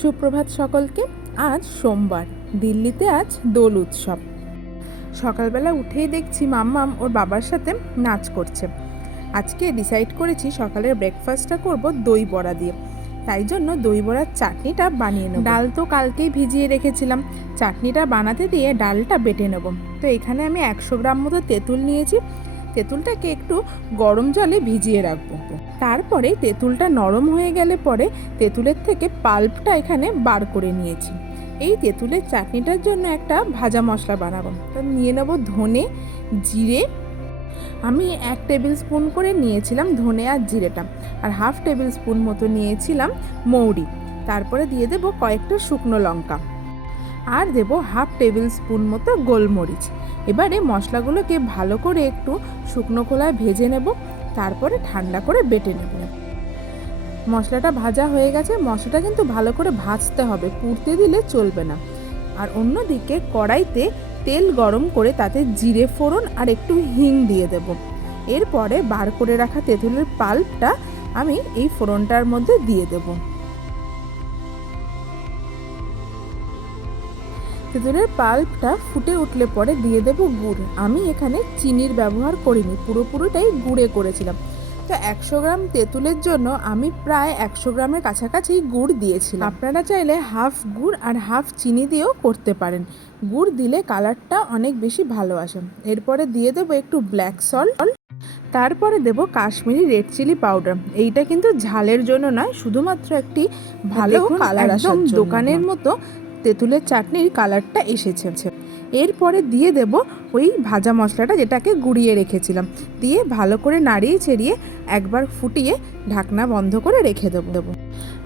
সুপ্রভাত সকলকে, আজ সোমবার, দিল্লিতে আজ দোল উৎসব। সকালবেলা উঠেই দেখছি মাম্মাম ওর বাবার সাথে নাচ করছে। আজকে ডিসাইড করেছি সকালের ব্রেকফাস্টটা করব দই বড়া দিয়ে। তাই জন্য দই বড়ার চাটনিটা বানিয়ে নেব। ডাল তো কালকেই ভিজিয়ে রেখেছিলাম। চাটনিটা বানাতে দিয়ে ডালটা বেটে নেব। তো এখানে আমি একশো গ্রাম মতো তেঁতুল নিয়েছি। তেঁতুলটাকে একটু গরম জলে ভিজিয়ে রাখব। তারপরে তেঁতুলটা নরম হয়ে গেলে পরে তেঁতুলের থেকে পাল্পটা এখানে বার করে নিয়েছি। এই তেঁতুলের চাটনিটার জন্য একটা ভাজা মশলা বানাবো। তো নিয়ে নেব ধনে, জিরে। আমি এক টেবিল স্পুন করে নিয়েছিলাম ধনে আর জিরেটা আর হাফ টেবিল স্পুন মতো নিয়েছিলাম মৌরি। তারপরে দিয়ে দেবো কয়েকটা শুকনো লঙ্কা। আর দেব হাফ টেবিল স্পুন মতো গোলমরিচ। এবারে মশলাগুলোকে ভালো করে একটু শুকনো খোলায় ভেজে নেব, তারপরে ঠান্ডা করে বেটে নেব। মশলাটা ভাজা হয়ে গেছে, মশলাটা কিন্তু ভালো করে ভাজতে হবে, পুড়তে দিলে চলবে না। আর অন্যদিকে কড়াইতে তেল গরম করে তাতে জিরে ফোড়ন আর একটু হিং দিয়ে দেব। এরপরে বার করে রাখা তেঁতুলের পাল্পটা আমি এই ফোড়নটার মধ্যে দিয়ে দেবো। তেঁতুলের পাল্পটা ফুটে উঠলে পরে দিয়ে দেব গুড়। আমি এখানে চিনির ব্যবহার করিনি পুরোপুরিটাই গুড়ে করেছিলাম। তো একশো গ্রাম তেঁতুলের জন্য আমি প্রায় একশো গ্রামের কাছাকাছি গুড় দিয়েছিলাম। আপনারা চাইলে হাফ গুড় আর হাফ চিনি দিয়েও করতে পারেন। গুড় দিলে কালারটা অনেক বেশি ভালো আসে। এরপরে দিয়ে দেবো একটু ব্ল্যাক সল্ট। তারপরে দেব কাশ্মীরি রেড চিলি পাউডার। এইটা কিন্তু ঝালের জন্য নয় শুধুমাত্র একটি ভালো কালার আসার দোকানের মতো তেঁতুলের চাটনির কালারটা এসেছে। এরপরে দিয়ে দেব ওই ভাজা মশলাটা যেটাকে গুঁড়িয়ে রেখেছিলাম। দিয়ে ভালো করে নাড়িয়ে ছেড়িয়ে একবার ফুটিয়ে ঢাকনা বন্ধ করে রেখে দেবো। দেবো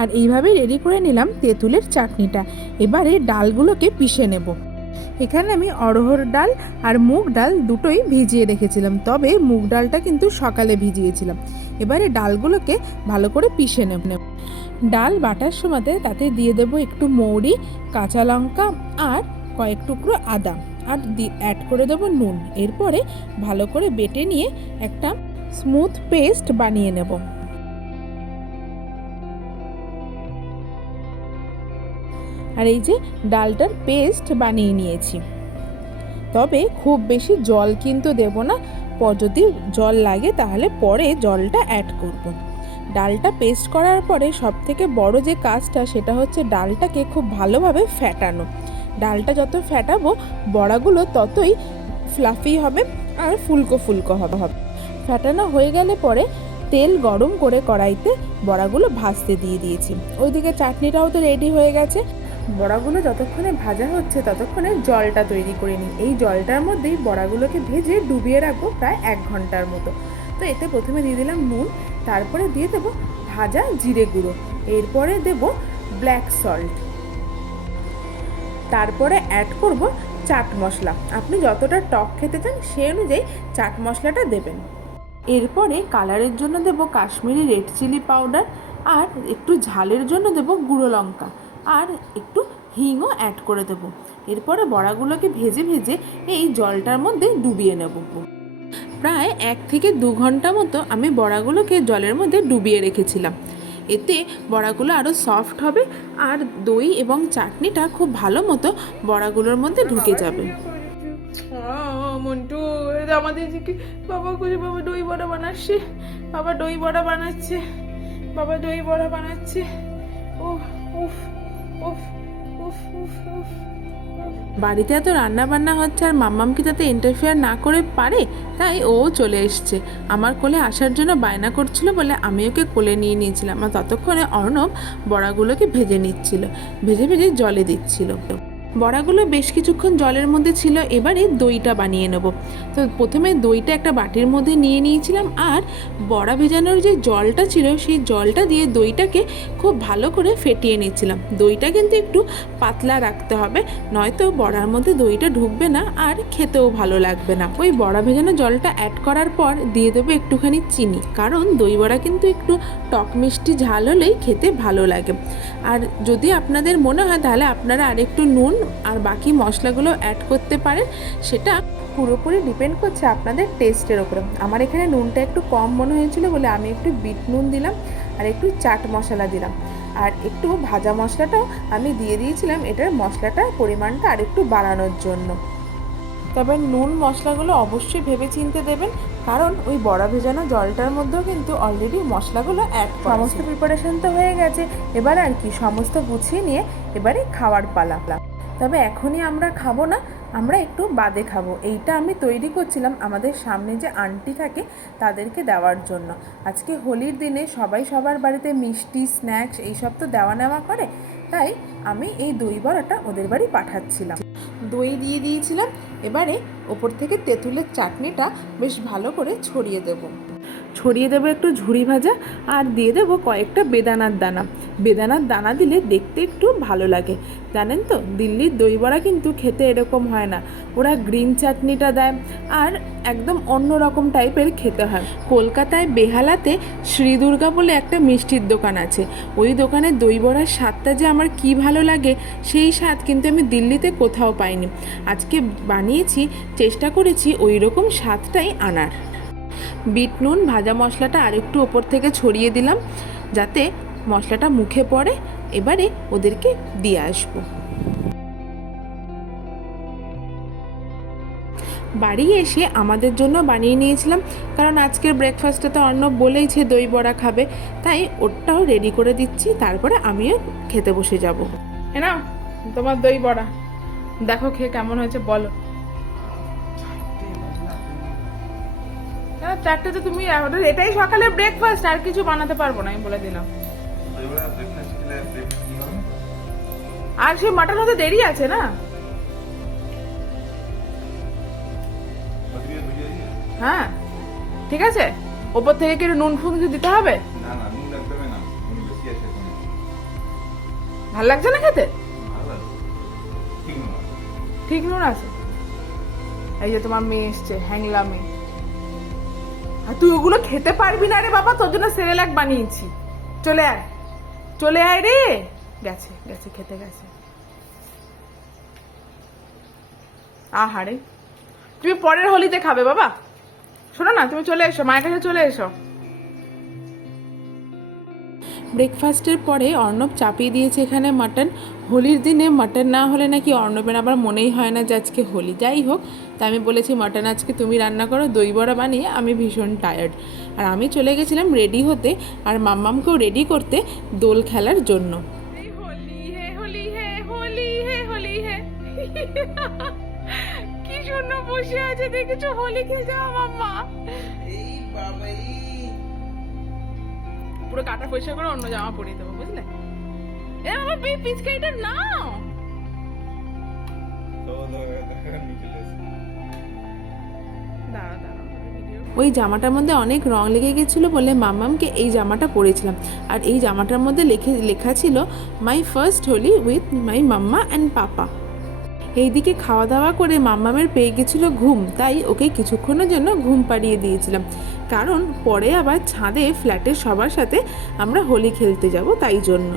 আর এইভাবেই রেডি করে নিলাম তেঁতুলের চাটনিটা। এবারে ডালগুলোকে পিষে নেব। এখানে আমি অড়হর ডাল আর মুগ ডাল দুটোই ভিজিয়ে রেখেছিলাম। তবে মুগ ডালটা কিন্তু সকালে ভিজিয়েছিলাম। এবারে ডালগুলোকে ভালো করে পিষে নেব নেব। ডাল বাটার সময়তে তাতে দিয়ে দেব একটু মৌরি, কাঁচা লঙ্কা আর কয়েক টুকরো আদা। আর দি অ্যাড করে দেবো নুন। এরপরে ভালো করে বেটে নিয়ে একটা স্মুথ পেস্ট বানিয়ে নেব। আর এই যে ডালটার পেস্ট বানিয়ে নিয়েছি। তবে খুব বেশি জল কিন্তু দেব না। যদি জল লাগে তাহলে পরে জলটা অ্যাড করব। ডালটা পেস্ট করার পরে সব থেকে বড় যে কাজটা সেটা হচ্ছে ডালটাকে খুব ভালোভাবে ফ্যাটানো ডালটা যত ফ্যাটাবো বড়াগুলো ততই ফ্লাফি হবে আর ফুলকো ফুলকো হবে। হবে ফ্যাটানো হয়ে গেলে পরে তেল গরম করে কড়াইতে বড়াগুলো ভাজতে দিয়ে দিয়েছি। ওইদিকে চাটনিটাও তো রেডি হয়ে গেছে। বড়াগুলো যতক্ষণে ভাজা হচ্ছে ততক্ষণে জলটা তৈরি করে নিই। এই জলটার মধ্যেই বড়াগুলোকে ভেজে ডুবিয়ে রাখব প্রায় এক ঘণ্টার মতো। তো এতে প্রথমে দিয়ে দিলাম নুন, তারপরে দিয়ে দেবো ভাজা জিরে গুঁড়ো, এরপরে দেব ব্ল্যাক সল্ট। তারপরে অ্যাড করব চাট মশলা। আপনি যতটা টক খেতে চান সেই অনুযায়ী চাট মশলাটা দেবেন। এরপরে কালারের জন্য দেব কাশ্মীরি রেড চিলি পাউডার আর একটু ঝালের জন্য দেব গুঁড়ো লঙ্কা আর একটু হিংও অ্যাড করে দেব। এরপরে বড়াগুলোকে ভেজে ভেজে এই জলটার মধ্যে ডুবিয়ে নেব। প্রায় এক থেকে দু ঘণ্টা মতো আমি বড়াগুলোকে জলের মধ্যে ডুবিয়ে রেখেছিলাম। এতে বড়াগুলো আরও সফট হবে আর দই এবং চাটনিটা খুব ভালো মতো বড়াগুলোর মধ্যে ঢুকে যাবে। মন্টু আমাদের বাবা খুঁজে বাবা দই বড়া বানাচ্ছে, বাবা দই বড়া বানাচ্ছে, বাবা দই বড়া বানাচ্ছে। উফ উফ উফ উফ উফ উফ। বাড়িতে এত রান্না বান্না হচ্ছে আর মাম্মাম কি তাতে ইন্টারফেয়ার না করে পারে? তাই ও চলে এসছে। আমার কোলে আসার জন্য বায়না করছিল বলে আমি ওকে কোলে নিয়ে নিয়েছিলাম আর ততক্ষণে অর্ণব বড়াগুলোকে ভেজে নিচ্ছিল। ভেজে ভেজে জলে দিচ্ছিল। বড়াগুলো বেশ কিছুক্ষণ জলের মধ্যে ছিল, এবারে দইটা বানিয়ে নেব। তো প্রথমে দইটা একটা বাটির মধ্যে নিয়ে নিয়েছিলাম, আর বড়া ভেজানোর যে জলটা ছিল, সেই জলটা দিয়ে দইটাকে খুব ভালো করে ফেটিয়ে নিয়েছিলাম দইটা কিন্তু একটু পাতলা রাখতে হবে, নয়তো বড়ার মধ্যে দইটা ঢুকবে না আর খেতেও ভালো লাগবে না। ওই বড়া ভেজানো জলটা অ্যাড করার পর দিয়ে দেবো একটুখানি চিনি, কারণ দই বড়া কিন্তু একটু টক মিষ্টি ঝাল হলেই খেতে ভালো লাগে। আর যদি আপনাদের মনে হয় তাহলে আপনারা আরেকটু নুন আর বাকি মশলাগুলো অ্যাড করতে পারেন সেটা পুরোপুরি ডিপেন্ড করছে আপনাদের টেস্টের ওপরে আমার এখানে নুনটা একটু কম মনে হয়েছিল বলে আমি একটু বিট নুন দিলাম আর একটু চাট মশলা দিলাম। আর একটু ভাজা মশলাটাও আমি দিয়ে দিয়েছিলাম এটার মশলাটার পরিমাণটা আর একটু বাড়ানোর জন্য। তবে নুন মশলাগুলো অবশ্যই ভেবে চিনতে দেবেন কারণ ওই বড়া ভেজানো জলটার মধ্যেও কিন্তু অলরেডি মশলাগুলো অ্যাড সমস্ত প্রিপারেশন তো হয়ে গেছে এবার আর কি সমস্ত গুছিয়ে নিয়ে এবারে খাওয়ার পালা। তবে এখনই আমরা খাব না, আমরা একটু বাদে খাব। এইটা আমি তৈরি করছিলাম আমাদের সামনে যে আন্টি থাকে তাদেরকে দেওয়ার জন্য। আজকে হোলির দিনে সবাই সবার বাড়িতে মিষ্টি, স্ন্যাক্স এইসব তো দেওয়া নেওয়া করে, তাই আমি এই দই বড়াটা ওদের বাড়ি পাঠাচ্ছিলাম। দই দিয়ে দিয়েছিলাম, এবারে ওপর থেকে তেঁতুলের চাটনিটা বেশ ভালো করে ছড়িয়ে দেব। ছড়িয়ে দেবো একটু ঝুড়ি ভাজা আর দিয়ে দেবো কয়েকটা বেদানার দানা। বেদানার দানা দিলে দেখতে একটু ভালো লাগে। জানেন তো, দিল্লির দইবড়া কিন্তু খেতে এরকম হয় না। ওরা গ্রিন চাটনিটা দেয় আর একদম অন্য রকম টাইপের খেতে হয়। কলকাতায় বেহালাতে শ্রী দুর্গা বলে একটা মিষ্টির দোকান আছে। ওই দোকানে দইবড়ার স্বাদটা যে আমার কি ভালো লাগে, সেই স্বাদ কিন্তু আমি দিল্লিতে কোথাও পাইনি। আজকে বানিয়েছি, চেষ্টা করেছি ওই রকম স্বাদটাই আনার। বিট নুন, ভাজা মশলাটা আরেকটু ওপর থেকে ছড়িয়ে দিলাম যাতে মশলাটা মুখে পড়ে। এবারে ওদেরকে দিয়ে আসব। বাড়ি এসে আমাদের জন্য বানিয়ে নিয়েছিলাম, কারণ আজকের ব্রেকফাস্টে তো অর্ণব বলেইছে দই বড়া খাবে। তাই ওটাও রেডি করে দিচ্ছি, তারপরে আমিও খেতে বসে যাব। নাও তোমার দই বড়া। দেখো খেয়ে কেমন হয়েছে, বলো। না, চারটে তো তুমি এটাই সকালে ব্রেকফাস্ট আর কিছু বানাতে পারব না আমি বলে দিলাম। আর সে মাটন হতে দেরি আছে না? হ্যাঁ ঠিক আছে? ওপর থেকে কি নুন ফুন কিছু দিতে হবে? ভালো লাগছে না খেতে? ঠিক নুন আছে। এই যে তোমার মেয়ে এসছে হ্যাংলা মেয়ে। আর তুই ওগুলো খেতে পারবি না রে বাবা, তোর জন্য সেরেলাক বানিয়েছি। চলে আয়। চলে আয় রে। গেছে গেছে, খেতে গেছে। আহারে। তুমি পরের হোলিতে খাবে বাবা। শোনো না, তুমি চলে এসো, মায়ের কাছে চলে এসো। ব্রেকফাস্টের পরে অর্ণব চাপিয়ে দিয়েছে এখানে মাটন হোলির দিনে মাটন না হলে নাকি অর্ণবের আবার মনেই হয় না যে আজকে হোলি। যাই হোক তা আমি বলেছি মাটন আজকে তুমি রান্না করো দই বড়া বানিয়ে আমি ভীষণ টায়ার্ড আর আমি চলে গেছিলাম রেডি হতে আর মাম্মামকেও রেডি করতে দোল খেলার জন্য। হোলি হে হোলি হে হোলি হে হোলি হে। কি সুন্দর বসে আছে? দেখেছ হোলি খেলছে আমার মা পুরো কাটা পয়সা করে অন্য জামা বুঝলে আমার ভিডিও ওই জামাটার মধ্যে অনেক রং লেগে গেছিল বলে মাম্মামকে এই জামাটা পরেছিলাম। আর এই জামাটার মধ্যে লেখে, লেখা ছিল my first Holi with my mamma and papa এইদিকে খাওয়া দাওয়া করে মাম্মামের পেয়ে গেছিল ঘুম, তাই ওকে কিছুক্ষণের জন্য ঘুম পাড়িয়ে দিয়েছিলাম। কারণ পরে আবার ছাদে ফ্ল্যাটের সবার সাথে আমরা হোলি খেলতে যাব তাই জন্য।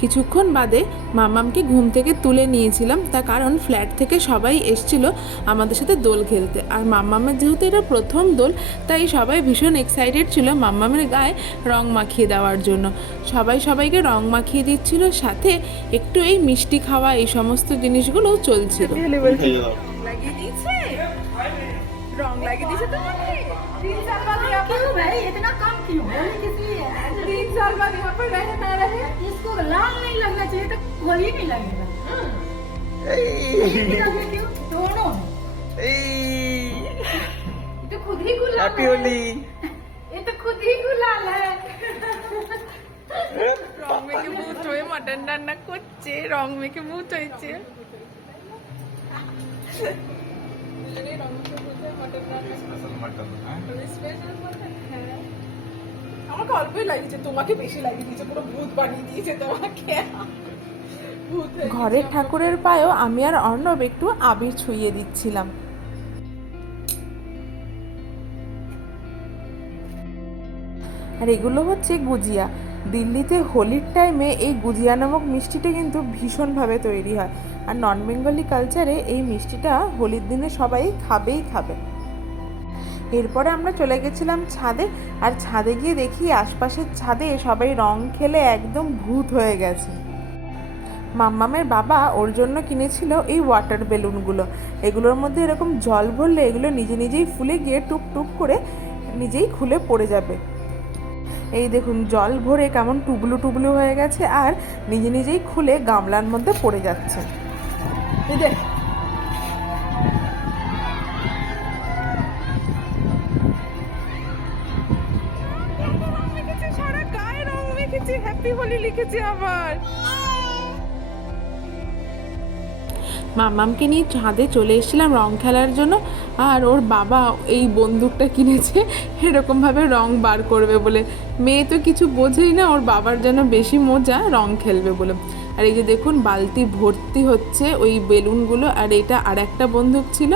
কিছুক্ষণ বাদে মামামকে ঘুম থেকে তুলে নিয়েছিলাম তার কারণ ফ্ল্যাট থেকে সবাই এসছিল আমাদের সাথে দোল খেলতে আর মাম্মামের যেহেতু এটা প্রথম দোল তাই সবাই ভীষণ এক্সাইটেড ছিল মাম্মামের গায়ে রং মাখিয়ে দেওয়ার জন্য সবাই সবাইকে রং মাখিয়ে দিচ্ছিল সাথে একটু এই মিষ্টি খাওয়া এই সমস্ত জিনিসগুলোও চলছিল লাগিয়ে দিয়েছে রং লাগিয়ে দিয়েছে তোমাকে তিন সাল बाद यहाँ पर क्यों भाई इतना कम क्यों होली किस लिए है? तीन साल बाद यहाँ पर रहे ना रहे इसको लाल नहीं लगना चाहिए तो होली नहीं लगेगा ये नहीं लगे क्यों दोनों ये तो खुद ही गुलाल हैप्पी होली ये तो खुद ही गुलाल है রং মেখে ভূত হয়ে মাটন রান্না করছে রং মেখে ভূত হয়েছে স্পেশাল মাটন হ্যাঁ আমাকে অল্পই লাগিয়েছে তোমাকে বেশি লাগিয়ে দিয়েছে পুরো ভূত বানিয়ে দিয়েছে তোমাকে। ঘরের ঠাকুরের পায়েও আমি আর অর্ণব একটু আবির ছুঁয়ে দিচ্ছিলাম। আর এগুলো হচ্ছে গুজিয়া। দিল্লিতে হোলির টাইমে এই গুজিয়া নামক মিষ্টিটা কিন্তু ভীষণভাবে তৈরি হয়। আর নন বেঙ্গলি কালচারে এই মিষ্টিটা হোলির দিনে সবাই খাবেই খাবে। এরপরে আমরা চলে গেছিলাম ছাদে, আর ছাদে গিয়ে দেখি আশপাশের ছাদে সবাই রং খেলে একদম ভূত হয়ে গেছে। মাম্মামের বাবা ওর জন্য কিনেছিল এই ওয়াটার বেলুনগুলো এগুলোর মধ্যে এরকম জল ভরলে এগুলো নিজে নিজেই ফুলে গিয়ে টুপ টুপ করে নিজেই খুলে পড়ে যাবে। এই দেখুন, জল ভরে কেমন টুবলু টুবলু হয়ে গেছে আর নিজে নিজেই খুলে গামলার মধ্যে পড়ে যাচ্ছে। দেখ হ্যাপি আবার। মামামকে নিয়ে ছাদে চলে এসেছিলাম রং খেলার জন্য, আর ওর বাবা এই বন্দুকটা কিনেছে, এরকমভাবে রং বার করবে বলে। মেয়ে তো কিছু বোঝেই না, ওর বাবার যেন বেশি মজা রং খেলবে বলে। আর এই যে দেখুন, বালতি ভর্তি হচ্ছে ওই বেলুনগুলো, আর এটা আর একটা বন্দুক ছিল।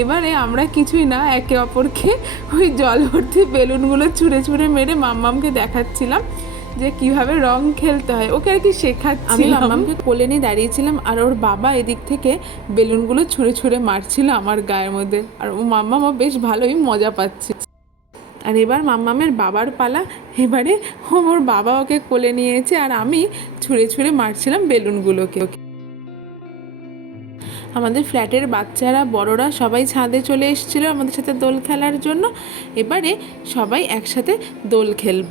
এবারে আমরা কিছুই না, একে অপরকে ওই জল ভর্তি বেলুনগুলো ছুঁড়ে ছুঁড়ে মেরে মাম্মামকে দেখাচ্ছিলাম। যে কীভাবে রং খেলতে হয়। ওকে আর কি শেখাচ্ছি আমি মাম্মামকে কোলে নিয়ে দাঁড়িয়েছিলাম আর ওর বাবা এদিক থেকে বেলুনগুলো ছুঁড়ে ছুঁড়ে মারছিল আমার গায়ের মধ্যে। আর ও মাম্মামও বেশ ভালোই মজা পাচ্ছে। আর এবার মাম্মামের বাবার পালা। এবারে ওর বাবা ওকে কোলে নিয়েছে আর আমি ছুঁড়ে ছুঁড়ে মারছিলাম বেলুনগুলোকে। ওকে আমাদের ফ্ল্যাটের বাচ্চারা, বড়রা সবাই ছাদে চলে এসেছিল আমাদের সাথে দোল খেলার জন্য। এবারে সবাই একসাথে দোল খেলব।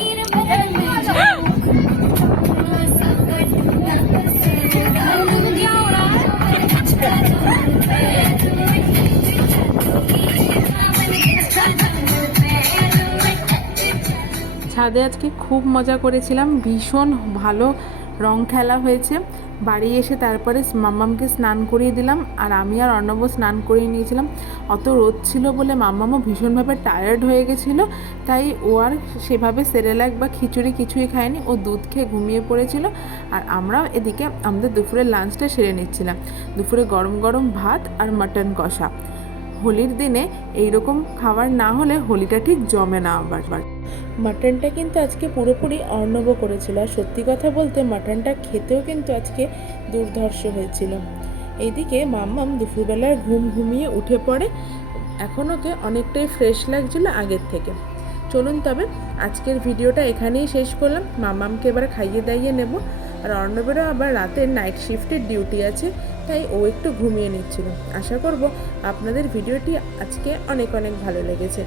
ছাদে আজকে খুব মজা করেছিলাম। ভীষণ ভালো রং খেলা হয়েছে। বাড়ি এসে তারপরে মাম্মামকে স্নান করিয়ে দিলাম আর আমি আর অর্ণব স্নান করিয়ে নিয়েছিলাম। অত রোদ ছিল বলে মাম্মামও ভীষণভাবে টায়ার্ড হয়ে গেছিল। তাই ও আর সেভাবে সেরেলাক বা খিচুড়ি কিছুই খায়নি। ও দুধ খেয়ে ঘুমিয়ে পড়েছিল আর আমরাও এদিকে আমাদের দুপুরের লাঞ্চটা সেরে নিচ্ছিলাম। দুপুরে গরম গরম ভাত আর মাটন কষা। হোলির দিনে এইরকম খাবার না হলে হোলিটা ঠিক জমে না আবার। মাটনটা কিন্তু আজকে পুরোপুরি অর্ণব করেছিল। আর সত্যি কথা বলতে মাটনটা খেতেও কিন্তু আজকে দুর্ধর্ষ হয়েছিল। এইদিকে মাম্মাম দুপুরবেলায় ঘুম ঘুমিয়ে উঠে পড়ে। এখন ওকে অনেকটাই ফ্রেশ লাগছিল আগের থেকে। চলুন তবে আজকের ভিডিওটা এখানেই শেষ করলাম। মাম্মামকে এবার খাইয়ে দাইয়ে নেব। আর অর্ণবেরও আবার রাতের নাইট শিফটের ডিউটি আছে, তাই ও একটু ঘুমিয়ে নিচ্ছিল। আশা করব আপনাদের ভিডিওটি আজকে অনেক অনেক ভালো লেগেছে।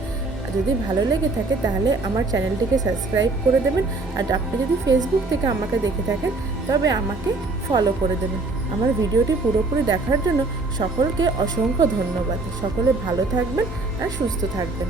যদি ভালো লেগে থাকে তাহলে আমার চ্যানেলটিকে সাবস্ক্রাইব করে দেবেন আর আপনি যদি ফেসবুক থেকে আমাকে দেখে থাকেন, তবে আমাকে ফলো করে দেবেন। আমার ভিডিওটি পুরোপুরি দেখার জন্য সকলকে অসংখ্য ধন্যবাদ। সকলে ভালো থাকবেন আর সুস্থ থাকবেন।